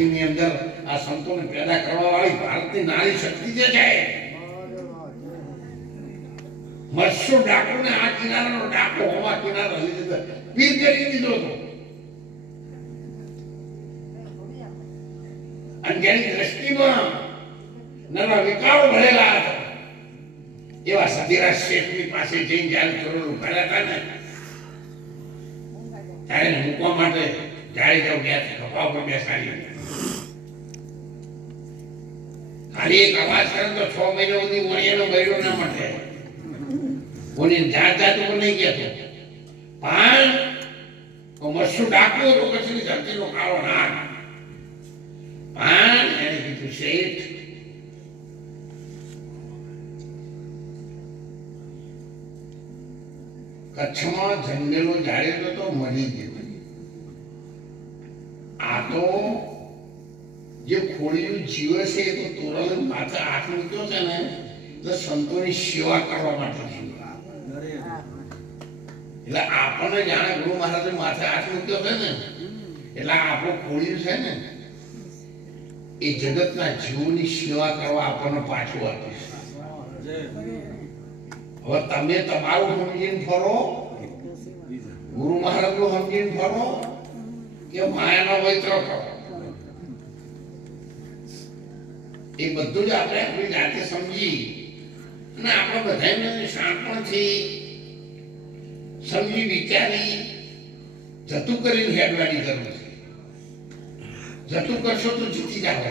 ધરતીની અંદર આ સંતોને પેદા કરવા વાળી ભારતની નારી શક્તિ જે છે, મત્સ્ય ડાકોને આ કિનારાનો ડાકો હોવા કિનારો લીધો, પીર કરી દીધો હતો. અને જેની દ્રષ્ટિમાં નાના વિકારો ભરેલા હતા એવા સતીરાજ શેઠની પાસે જઈને જ્યારે કરોડ ઉભા હતા ને ત્યારે મૂકવા માટે જાળી જાવ ગયા કપા ઉપર બેસાડી. ખાલી એક અવાજ કરે તો 6 મહિના સુધી વણિયાનો બૈરો ના મળે. કોની જાત જાત ઉપર નહીં ગયા પણ મસ્સુ ડાકુ તો પછી ધરતીનો કાળો નાગ. પણ એને કીધું શેઠ કચ્છમાં જંગલો જાડે તો મળી ગયું. આ તો જે ખોડિયું જીવે છે એ તો તોરલ માથે હાથ મૂક્યો છે ને એટલે સંતોની સેવા કરવા માટે છે. એટલે આપણને જાણે ગુરુ મહારાજે માથે હાથ મૂક્યો છે ને એટલે આપણું ખોડિયું છે ને એ જગતના જીવોની સેવા કરવા આપણને પાછું આપીશ. હવે તમે તમારું સમજીને ફરો, ગુરુ મહારાજ નું સમજીને ફરો કે માયાનો વૈતરો કરો, એ બધું જ આપણે આપણી જાતે સમજી અને આપણે બધાને શાંતપણથી સમજી વિચારી જતું કરીને હેડવાની જરૂર છે. જતું કરશો તો જીતી જાવ.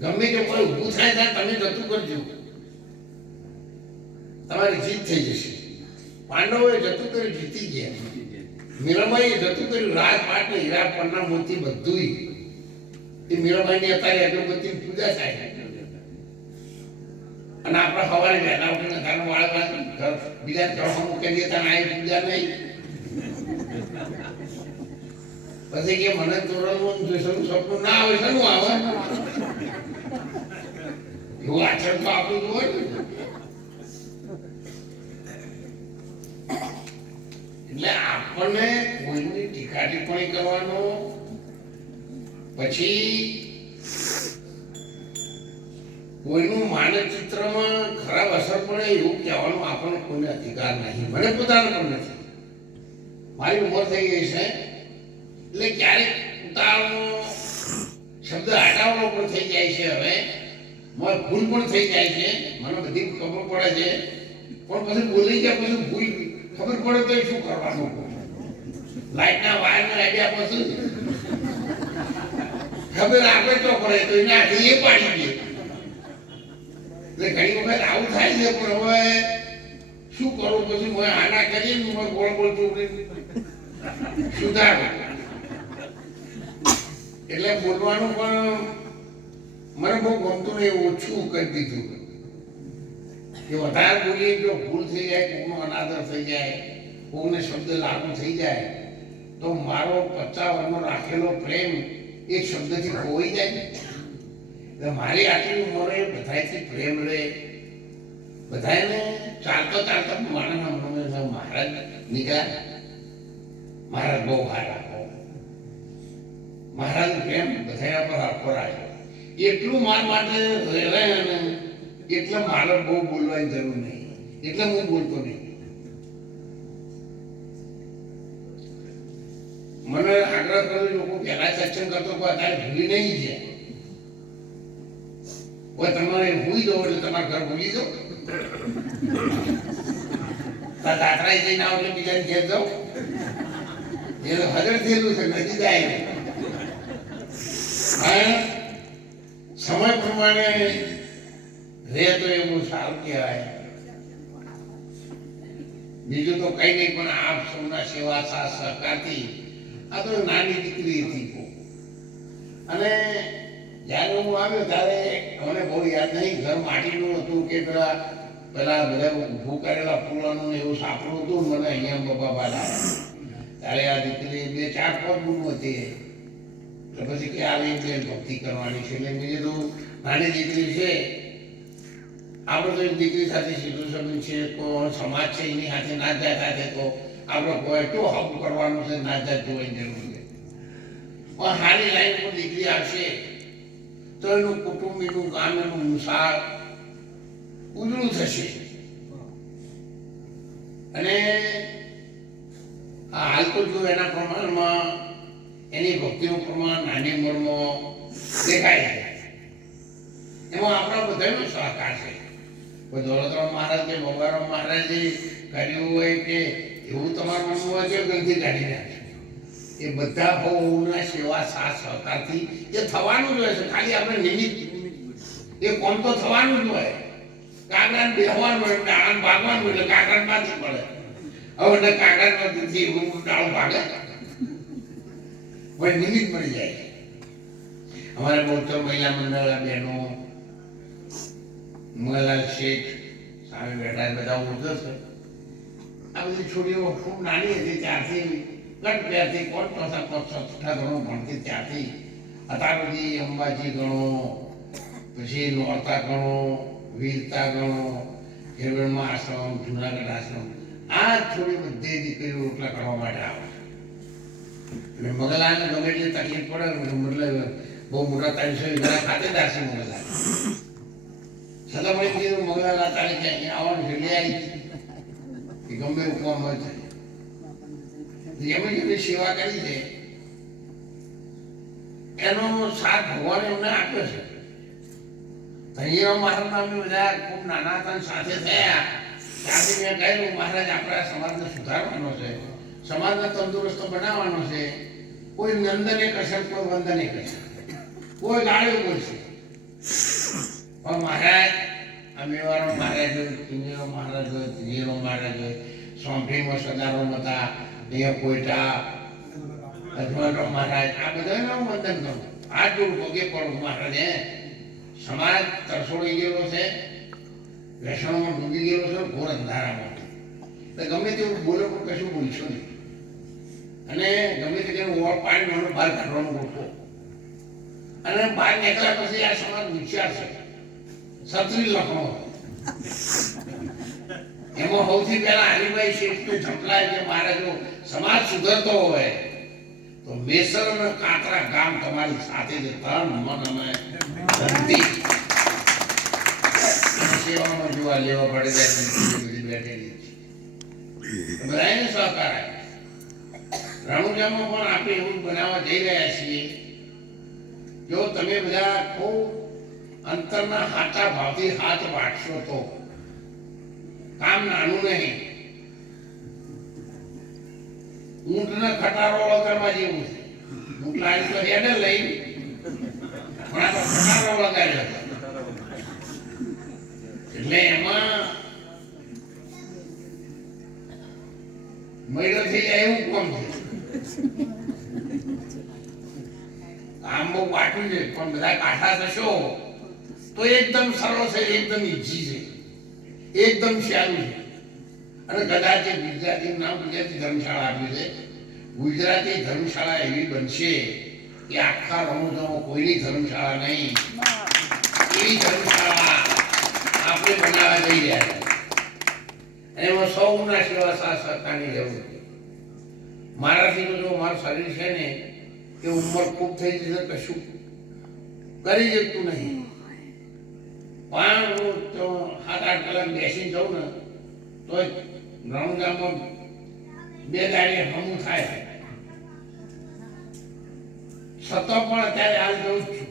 ગમે તે કોઈ ઊભું થાય ત્યારે તમે જતું કરજો, તમારી જીત થઈ જશે. પાંડવોએ જતું કર્યું, જીતી ગયા. મીરાબાઈએ જતું કર્યું, રાજપાટ ને હીરા પરના મોતી બધું એ મીરાબાઈની અત્યારે અગરબત્તીની પૂજા થાય. અને આપણે સવારે વહેલા ઉઠીને ઘરનું વાળવા બીજા ઘર હમું કરીએ ત્યાં આવી પૂજા નહીં. પછી કે મને તોરણનું જોઈશું સપનું ના આવે, શેનું આવે? એવું આચરણ તો આપણું જ હોય ને. એટલે આપણને કોઈની ટીકા ટિપ્પણી કરવાનો, પછી કોઈનું માનચિત્રમાં ખરાબ અસર પડે એવું કહેવાનો આપણને કોઈને અધિકાર નહીં. મને પોતાનો પણ નથી. મારી ઉંમર થઈ ગઈ છે એટલે ક્યારેક ઉતાવળનો શબ્દ હટાવવાનો પણ થઈ જાય છે. હવે મારે ભૂલ પણ થઈ જાય છે, મને બધી ખબર પડે છે. પણ પછી બોલી ગયા પછી ભૂલ ખબર પડે તો શું કરવાનું? લાઈટના વાયરને આઈડિયા પછી ખબર આપે તો પડે તો એને આથી એ પાડી દે. એટલે ઘણી વખત આવું થાય છે. પણ હવે શું કરું? પછી મેં આના કરીને મેં ગોળ ગોળ ચોકડી સુધાર. એટલે બોલવાનું પણ મને બહુ ગમતું નહીં, ઓછું કરી દીધું કે વધારે બોલીએ જો ભૂલ થઈ જાય, કોઈનો અનાદર થઈ જાય, કોઈને શબ્દ લાગુ થઈ જાય તો મારો 50 વર્ષનો રાખેલો પ્રેમ એક શબ્દથી ખોવાઈ જાય. એટલે મારી આટલી ઉંમરે બધાથી પ્રેમ રહે, બધાને ચાલતો ચાલતો માણસના મનમાં મહારાજ નીકળ્યા, મહારાજ બહુ હારા, મહારાજ પ્રેમ બધા પર આખો આવ્યો. એટલું માર માટે રહે ને એટલે મારે બહુ બોલવાની જરૂર નહીં, એટલે હું બોલતો નહીં. મને આગ્રહ કર્યો લોકો પહેલા સત્સંગ કરતો અત્યારે ભૂલી નહીં જાય. તમારે ભૂલી દો એટલે તમારા ઘર ભૂલી દો. દાતરા જઈને આવો એટલે બીજાને ઘેર જાઓ. એ હજર થયેલું છે, નજીક જાય. સમય પ્રમાણે રહે તો એવું સારું કહેવાય. બીજું તો કઈ નહીં, પણ આપ સૌના સેવા સાથ સહકારથી આ તો નાની દીકરી હતી. અને જ્યારે હું આવ્યો ત્યારે મને બહુ યાદ નહીં, ઘર માટીનું હતું કે પેલા બધા ઊભું કરેલા ફૂલોનું એવું સાપડું હતું. મને અહીંયા બાબા આવ્યા ત્યારે આ દીકરી 2-4 પગ ગુણ હતી. એટલે પછી કે આવી ભક્તિ કરવાની છે. એટલે બીજું તો નાની દીકરી છે, આપણે તો એક દીકરી સાથે સીધું સંબંધ છે, કોઈ સમાજ છે એની સાથે નાત જાત સાથે તો આપણે કોઈ એટલું હક કરવાનું છે, નાત જાત જોવાની જરૂર છે. પણ હારી લાઈન પર દીકરી આવશે તો એનું કુટુંબ, એનું ગામ, એનું મુસાર ઉજળું થશે. અને આ હાલ તો જો એના પ્રમાણમાં એની ભક્તિનું પ્રમાણ નાની ઉંમરમાં દેખાય છે. એમાં આપણા બધાનો સહકાર છે. કોઈ દોલતરામ મહારાજ કે બબારામ મહારાજે કર્યું હોય કે એવું તમારા મનમાં હોય કે ગંદી કાઢી નાખશે. એ બધા બહુના સેવા સાથ સહકારથી એ થવાનું જ હોય છે. ખાલી આપણે નિમિત્ત એ કોમ તો થવાનું જ હોય. કાગડાને બેહવાનું હોય, ડાળાને ભાગવાનું હોય એટલે કાગડાને બાંધવું પડે. હવે કાગડામાંથી એવું ડાળું ભાગે હોય, નિમિત્ત મળી જાય. અમારે બહુચર મહિલા મંડળ બહેનો, મંગલાલ શેઠ સામે બેઠા બધા ઓળખે છે. આ બધી છોડીઓ ખૂબ નાની હતી ત્યારથી કટ ત્યારથી કોણ છઠ્ઠા ધોરણ ભણતી ત્યારથી અત્યાર સુધી અંબાજી ગણો, પછી નોરતા ગણો, વીરતા ગણો, ખેરવેણમાં આશ્રમ, જુનાગઢ આશ્રમ, આ છોડી બધી દીકરીઓ રોટલા કરવા માટે આવે. અને મગલાને ગમે એટલી તકલીફ પડે મતલબ બહુ મોટા 300 વીઘા ખાતેદાર છે મગલા. છતાં પણ કીધું મગલા તારીખે અહીંયા આવવાનું છે, લઈ આવી એ ગમે એવું કામ હોય છે. જેમની જેમની સેવા કરી છે એનો સાથ ભગવાન એમને આપ્યો છે. અહીંયા મહારાજના અમે બધા ખૂબ નાના હતા સાથે થયા ત્યારથી મેં કહેલું મહારાજ આપણા સમાજને સુધારવાનો છે, સમાજને તંદુરસ્ત બનાવવાનો છે. કોઈ નંદને કરશે, કોઈ વંદને કરશે, કોઈ ગાળ્યું બોલશે, પણ મહારાજ અમેવાળો મહારાજ હોય, કિંજરો મહારાજ હોય, ત્રીજેરો મહારાજ હોય, સોંપડીમાં સદારો હતા, અહીંયા કોઈટા અજવાળો મહારાજ, આ બધાને હું વંદન કરું. હાથ જોડું, પગે પડું. મહારાજ સમાજ તરસોડી ગયેલો છે, વ્યસનોમાં ડૂબી ગયેલો છે, ઘોર અંધારામાં. એટલે ગમે તેવું બોલો પણ કશું બોલશો નહીં. અને ગમે તે ઓળ પાણી મને બહાર કાઢવાનું ગોઠવો. અને બહાર નીકળ્યા પછી આ સમાજ વિચાર છે સત્રી લખણો. એમાં સૌથી પહેલા હરિભાઈ શેઠનું ઝંપલાય કે મારે જો સમાજ સુધરતો હોય તો મેસર અને કાંકરા ગામ તમારી સાથે જ તન મન અને ધનથી સેવામાં જોવા લેવા પડે બધી બેઠેલી બધાને સહકાર આપે. રણુજામાં પણ આપણે એવું બનાવવા જઈ રહ્યા છીએ જો તમે બધા ખૂબ અંતરના હાથા ભાવથી હાથ વાટશો તો કામ નાનું નહીં. ઊંટને ખટારો વગાડવા જેવું છે. ઊંટ લાવી તો હેડે લઈ પણ આ તો ખટારો વગાડ્યો એટલે એમાં મહિલો થઈ જાય એવું કોમ છે. કામ બહુ વાટું છે પણ બધા કાઠા થશો તો એકદમ સરળ છે, એકદમ ઈઝી છે, એકદમ સહેલું છે. અને કદાચ ગુજરાતી નામ ગુજરાતી ધર્મશાળા આપ્યું છે. ગુજરાતી ધર્મશાળા એવી બનશે કે આખા રણુજામાં કોઈની ધર્મશાળા નહીં, એવી ધર્મશાળા આપણે બનાવવા જઈ રહ્યા છે. એમાં સૌના સેવા સાથ સહકારની જરૂર છે. મારાથી તો જો મારું શરીર છે ને કે ઉંમર ખૂબ થઈ જશે, કશું કરી શકતું નહીં. પણ હું તો 7-8 કલાક બેસી જાઉં ને તો રણુજામાં 2 દાડે હમું થાય. છતાં પણ અત્યારે હાલ જઉં જ છું.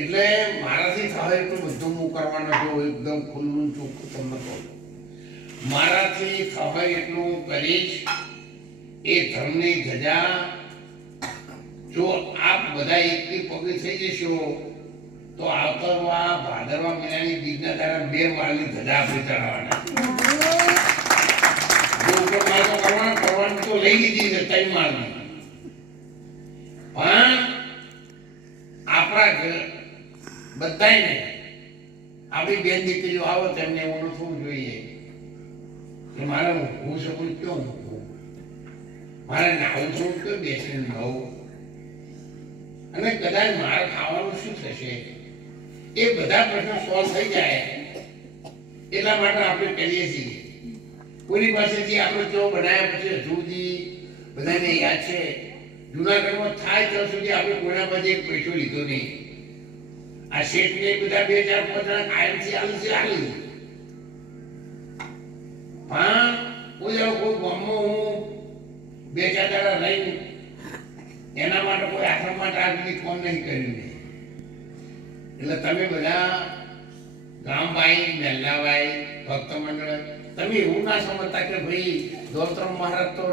એટલે મારાથી થાય એટલું બધું હું કરવાનો છું. એકદમ ખુલ્લું ચોખ્ખું તમને કહું, મારાથી થાય એટલું હું કરીશ. એ ધર્મની ધજા જો આપ બધા એકથી પગી થઈ જશો તો આવતરવા ભાદરવા મહિનાની બીજના દાડા 2 માળની ધજા આપણે ચડાવવાના. કરવાનું તો લઈ લીધી છે 3 માળની. પણ આપણા બધાને આપણી બેન દીકરીઓ આવે તેમને એવું થવું જોઈએ કે મારે હું શકું ક્યાં મૂકવું, મારે નાવું છું કે બેસીને નાવું, અને કદાચ મારે ખાવાનું શું થશે, એ બધા પ્રશ્નો સોલ્વ થઈ જાય. એટલા માટે આપણે કરીએ છીએ. કોઈની પાસેથી આપણે જો બનાવ્યા પછી હજુ સુધી બધાને યાદ છે જુનાગઢમાં થાય ત્યાં સુધી આપણે કોઈના પાસે એક પૈસો લીધો નહીં. આ શેઠને બધા 2 4 5 જણા કાયમથી આલી પણ કોઈ ગામમાં હું 2 4 દાડા રહીને એના માટે કોઈ આશ્રમ માટે આ બધી ફોન નહીં કર્યું. એટલે તમે બધા ગામભાઈ, મહેલાભાઈ, ભક્ત મંડળ, તમે એવું ના સમજતા કે ભાઈ દોલતરામ મહારાજ તો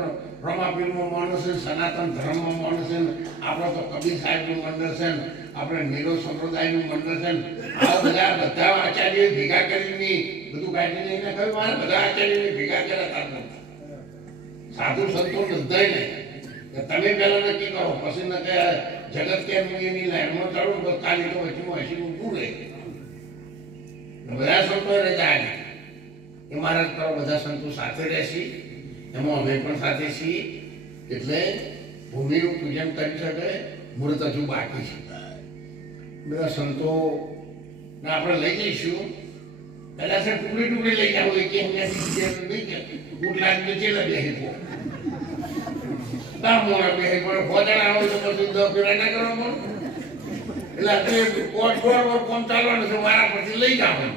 રમાપીરનો માણસ છે, સનાતન ધર્મનો માણસ છે, આપણો તો કબીર સાહેબનું મંડળ છે, આપણે નીરો સંપ્રદાયનું મંડળ છે. આ બધા આચાર્યો ભેગા કરીને બધું કાઢીને એને કહ્યું મારે બધા આચાર્યોને ભેગા કર્યા હતા. સાધુ સંતો બધાને તમે પહેલા નક્કી કરો, પછી ન કે જગત કે એની લાઈનમાં ચાલુ તો કાલે તો વચમાં હસી ઊભું રહે. બધા સંતો રજા આવી એ મહારાજ પર બધા સંતો સાથે રહેશે, એમાં અમે પણ સાથે છીએ. એટલે ભૂમિનું પૂજન કરી શકે, મુહૂર્ત હજુ બાકી છે. બધા સંતો ને આપણે લઈ જઈશું. કદાચ ટુકડી લઈ જાવ કે ઉટલા ચેલા બેસી પો મોડા બેસી પડે ફોજણા આવે તો પછી 10 પેલા ના કરવા પડે. એટલે કોણ ચાલવાનું છે મારા પરથી લઈ જવાનું.